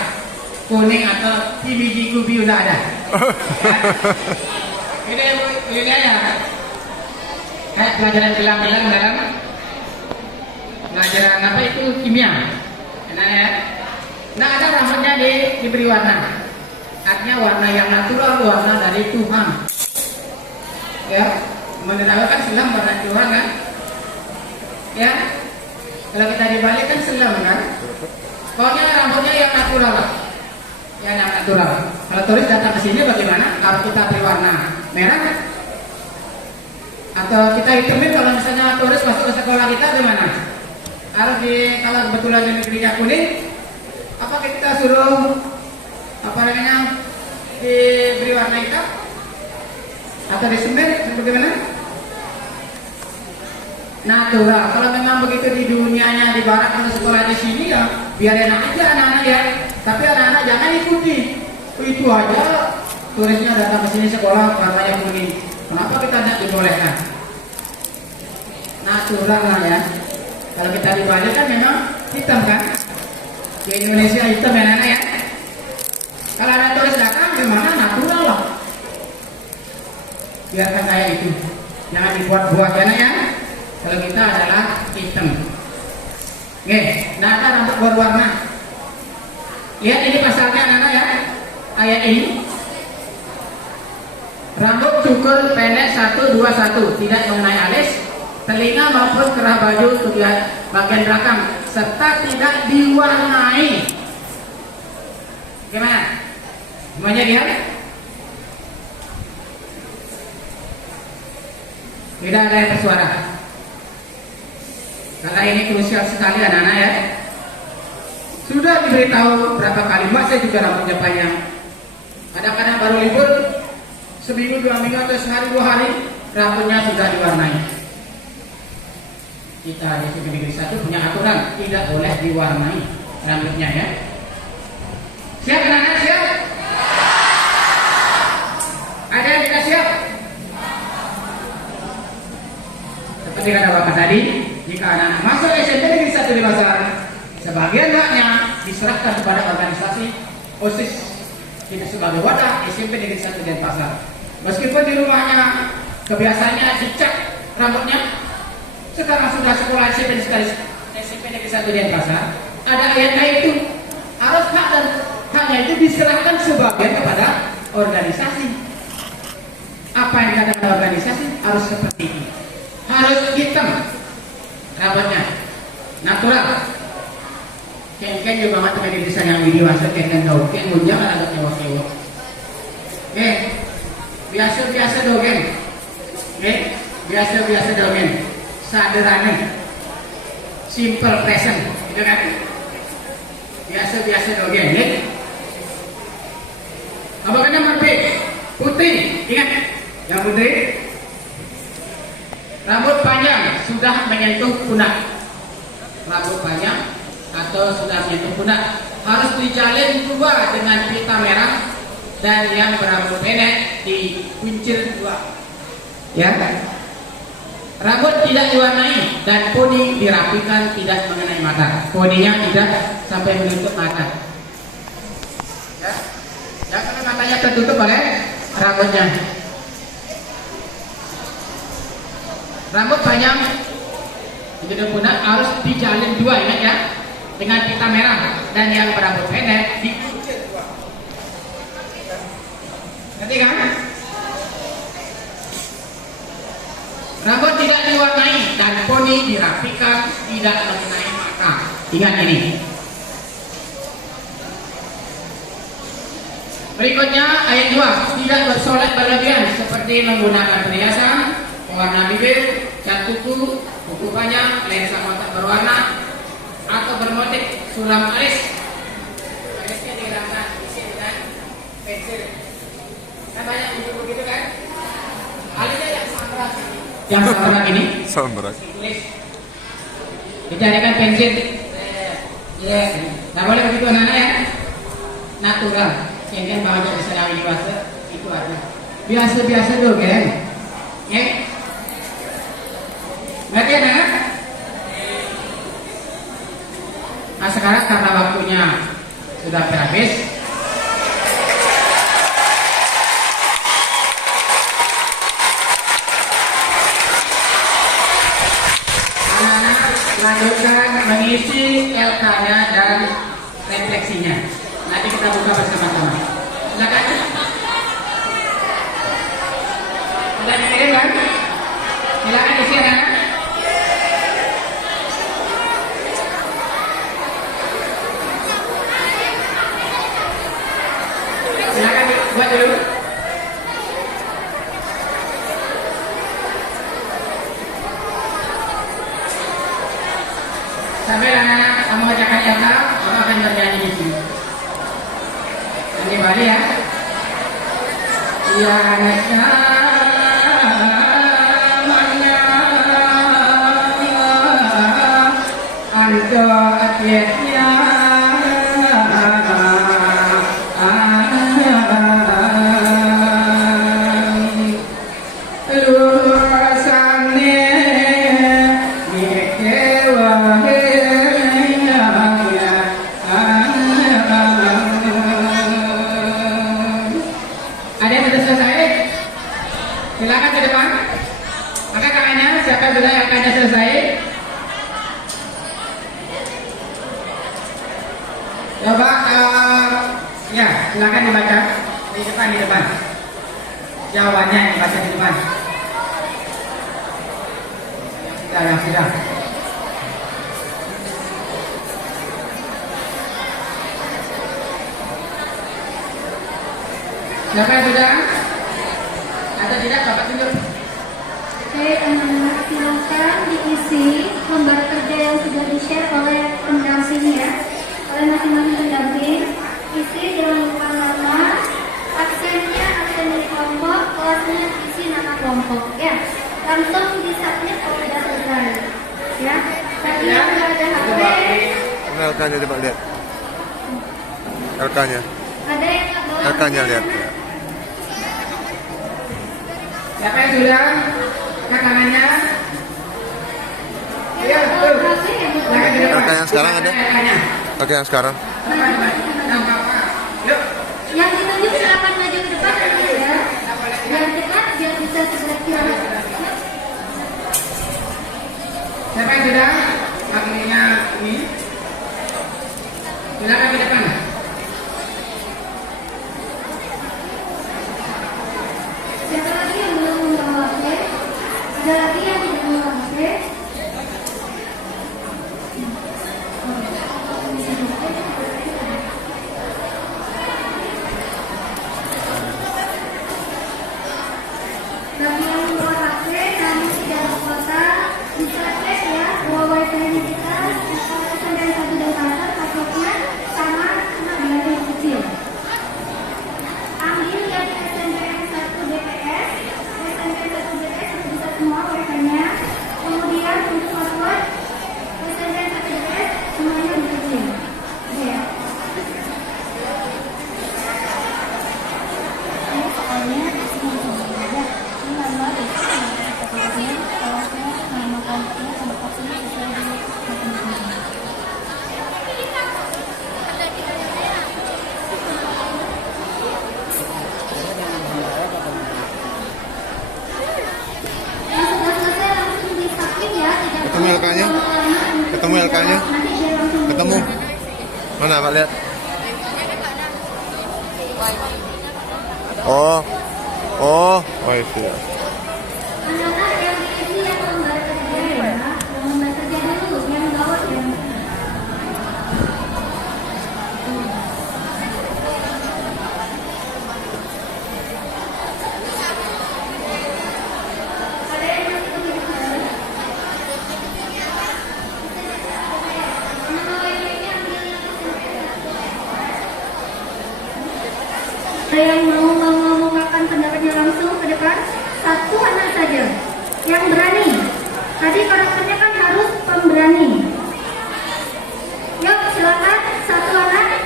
kuning atau biji kubi udah ada. Ya. Ini aja. Kayak pelajaran bilang-bilang dalam pelajaran apa itu kimia. Nah ya, nah ada rambutnya diberi warna. Artinya warna yang natural, warna dari Tuhan. Ya. Mengenal kan selam warna Tuhan kan? Ya, kalau kita dibalik kan selam kan? Pokoknya rambutnya yang natural lah, yang natural. Kalau turis datang ke sini bagaimana? Kalau kita beri warna merah kan? Atau kita hitamin kalau misalnya turis masuk ke sekolah kita bagaimana? Kalau kebetulan di negerinya kuning, apa kita suruh apa namanya diberi warna hitam? Atau disemir bagaimana? Natural. Kalau memang begitu di dunianya di barat atau sekolah di sini ya biar enak aja anak-anak ya. Tapi anak-anak jangan ikuti. Itu aja turisnya datang ke sini sekolah warnanya kuning. Kenapa kita tidak dibolehkan? Natural lah ya. Kalau kita dibalik kan memang hitam kan? Di Indonesia hitam ya anak-anak ya. Kalau ada turis datang gimana? Natural lah. Biarkan kayak itu. Jangan dibuat-buat ya anak ya. Kalau kita adalah hitam. Oke, nah ada rambut berwarna. Lihat ini pasalnya anak-anak ya. Ayat ini. Rambut cukur pendek 1, 2, 1. Tidak mengenai alis, telinga maupun kerah baju bagian belakang serta tidak diwarnai. Gimana? Semuanya lihat? Tidak ada yang bersuara. Karena ini krusial sekali anak-anak ya. Sudah diberitahu berapa kali, Mbak saya juga rambutnya panjang. Kadang-kadang baru libur seminggu, 2 minggu atau sehari 2 hari rambutnya sudah diwarnai. Kita di negeri 1 punya aturan tidak boleh diwarnai rambutnya ya. Siap anak-anak, siap? Ada yang tidak siap? Seperti kata Bapak tadi, jika anak-anak masuk SMP Negeri 1 di Pasar, sebagian haknya diserahkan kepada organisasi OSIS tidak sebagai wadah SMP Negeri 1 di Pasar. Meskipun di rumahnya kebiasaannya dicat rambutnya, sekarang sudah sekolah SMP Negeri 1 di Pasar, ada ayatnya itu harus hak dan haknya itu diserahkan sebagian kepada organisasi. Apa yang dikatakan organisasi harus seperti ini. Harus hitam rambutnya, natural. Ken juga mata di desa yang video masuk ken tahu ken jangan agak kewa-kewa. Biasa dogen. Biasa dogen. Sederhana. Simple present, gitu kan? Biasa dogen, Apa kan yang putih, ingat? Yang putih. Rambut panjang sudah menyentuh pundak. Rambut panjang atau sudah menyentuh pundak harus dijalin dua dengan pita merah, dan yang berambut pendek dikuncir dua. Ya, rambut tidak diwarnai dan poni dirapikan tidak mengenai mata. Poninya tidak sampai menutup mata. Ya, jangan matanya tertutup oleh rambutnya. Rambut panjang di pundak harus dijalin dua, ingat ya, dengan pita merah, dan yang berambut pendek dikuncir dua. Ngerti kan? Rambut tidak diwarnai dan poni dirapikan tidak mengenai mata. Ingat ini. Berikutnya ayat 2, tidak bersolek berlebihan seperti menggunakan perhiasan, pewarna bibir, cat kuku, kuku panjang, lensa mata berwarna, atau bermotif sulam alis. Alisnya dihilangkan, isi dengan pensil. Kan banyak buku begitu kan? Alisnya yang sambrak. Yang sambrak ini? Sambrak. Dijadikan pensil. Ya, nggak boleh begitu anak-anak ya. Natural. Yang bahagia disenangi bahasa itu aja. Biasa-biasa dulu kan? Ya. Ngerti ya, nak? Nah sekarang karena waktunya sudah habis, anak-anak lanjutkan mengisi LK-nya dan refleksinya. Nanti kita buka bersama-sama. Silakan. Sudah dikirim kan? Silakan isi anak-anak. Silakan buat dulu. Sampai anak-anak kamu bacakan yang tahu, kamu akan bernyanyi di sini. Nanti balik ya. Ya anaknya mana anjo akhirnya. Silakan ke depan. Maka kakaknya, siapa sudah yang kakaknya selesai? Coba, ya silakan dibaca di depan. Jawabannya dibaca di depan. Sudah. Siapa yang sudah? Atau tidak, Bapak tunjuk. Oke, anak-anak silakan diisi lembar kerja yang sudah di-share oleh pendampingnya, oleh masing-masing pendamping. Isi jangan lupa nama, absennya absen di kelompok, kelasnya isi nama kelompok. Ya, langsung di-submit kalau sudah selesai. Ya, tadi yang nggak ada HP. Ini LK-nya coba lihat. LK-nya. Ada yang nggak bawa? LK-nya lihat. Siapa yang sudah? Kakangannya? Ayo, tuh. LK yang sekarang ada? LK yang sekarang. Yuk. Yang ditunjuk silakan maju ke depan ya. Yang dekat biar bisa segera kira. Siapa yang sudah? Akhirnya ini. Silakan ke depan. Siapa lagi yang belum membawa HP? Ada lagi yang tidak membawa HP? Bagi yang membawa HP namun tidak berkuota, bisa cek ya bahwa wifi-nya kita, dari satu dan passwordnya sama Ketemu LK-nya? Ketemu LK-nya? Ketemu? Mana Pak lihat? Oh, oh, wifi. Anak-anak yang diisi yang lembar kerja ya, yang lembar kerja dulu, yang gawat ya. Ada yang masih kepikiran? Ada yang mau mengumumkan pendapatnya langsung ke depan? Satu anak saja yang berani. Tadi karakternya kan harus pemberani. Yuk silakan satu anak.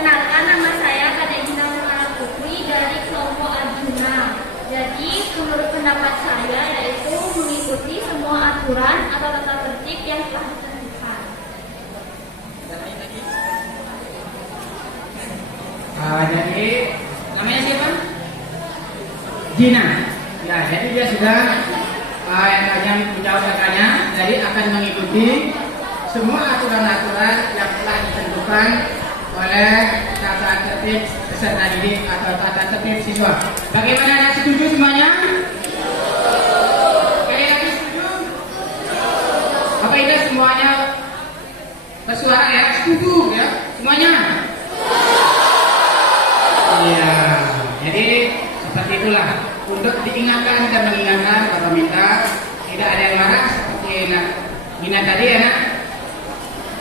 Kenalkan, nama saya Kadek Gina Nurmala Putri dari kelompok Arjuna. Jadi menurut pendapat saya yaitu mengikuti semua aturan atau tata tertib yang telah ditentukan. Jadi namanya siapa? Gina. Ya, jadi dia sudah yang menjawab kakaknya. Jadi akan mengikuti semua aturan-aturan yang telah ditentukan oleh tata tertib peserta didik atau tata tertib siswa. Bagaimana, anda setuju semuanya? Sekali lagi setuju? Apa ini semuanya bersuara ya? Setuju ya? Semuanya? Iya. Jadi seperti itulah. Untuk diingatkan dan mengingatkan, Bapak minta tidak ada yang marah seperti Gina tadi ya nak.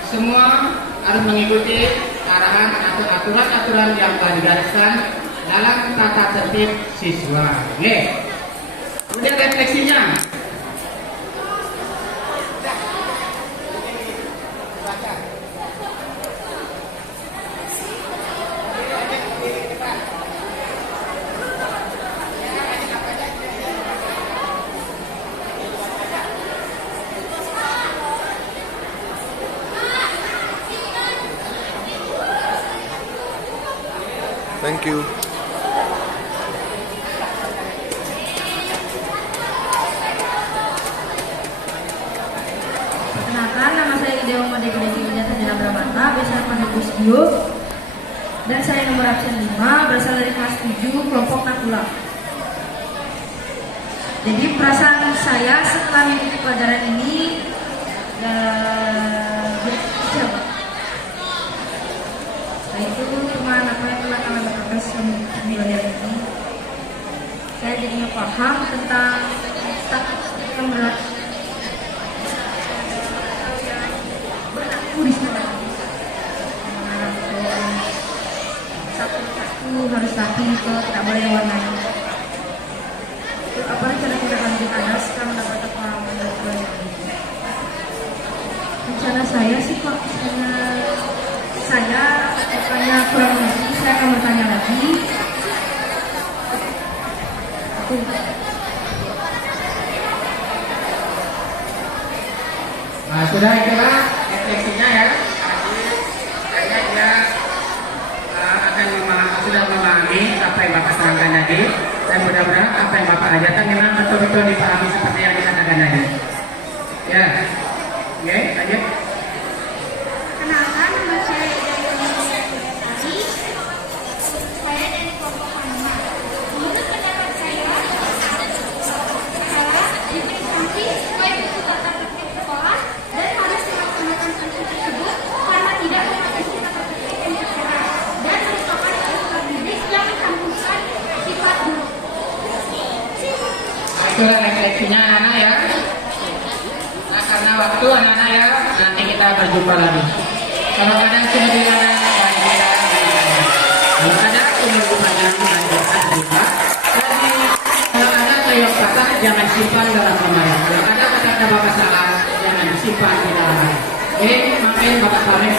Semua harus mengikuti arahan atau aturan-aturan yang telah digariskan dalam tata tertib siswa. Oke. Kemudian refleksinya. Thank you. Perkenalkan, nama saya Ida Umar Degresi Wijata Jana Brahmata, biasa panggil Busdio. Dan saya nomor absen 5, berasal dari kelas 7, kelompok Nakula. Jadi perasaan saya setelah mengikuti pelajaran ini siapa? Nah itu teman apa yang telah kalian lakukan selama pelajaran ini. Saya jadinya paham tentang statistik yang berlaku di sana. Satu harus rapi, itu tidak boleh warnanya. Apa rencana kita lanjut ada setelah mendapatkan pengalaman dari pelajaran ini? Rencana saya sih kok, saya bertanya kurang lebih, saya akan bertanya lagi. Nah, sudah itulah refleksinya ya. Jadi dia akan sudah memahami apa yang Bapak sampaikan tadi, dan mudah-mudahan apa yang Bapak ajarkan memang betul-betul dipahami seperti yang dikatakan tadi. Ya, oke, lanjut. Kenalkan, nama saya Ida Yuni. Saya dari kelompok Panama. Menurut pendapat saya diberi sanksi sesuai buku tata tertib sekolah dan harus melaksanakan sanksi tersebut karena tidak mematuhi tata tertib yang tertera dan merupakan peserta didik yang mencantumkan sifat buruk. Itulah refleksinya anak-anak ya. Nah, karena waktu anak-anak ya, nanti kita berjumpa lagi. Kalau ada kelebihan kalau ada kelebihan yang lanjutkan jadi kalau ada tayang patah jangan simpan dalam lemari. Kalau ada kata-kata Bapak salah jangan disimpan di dalam lemari. Oke, maafin Bapak pamit.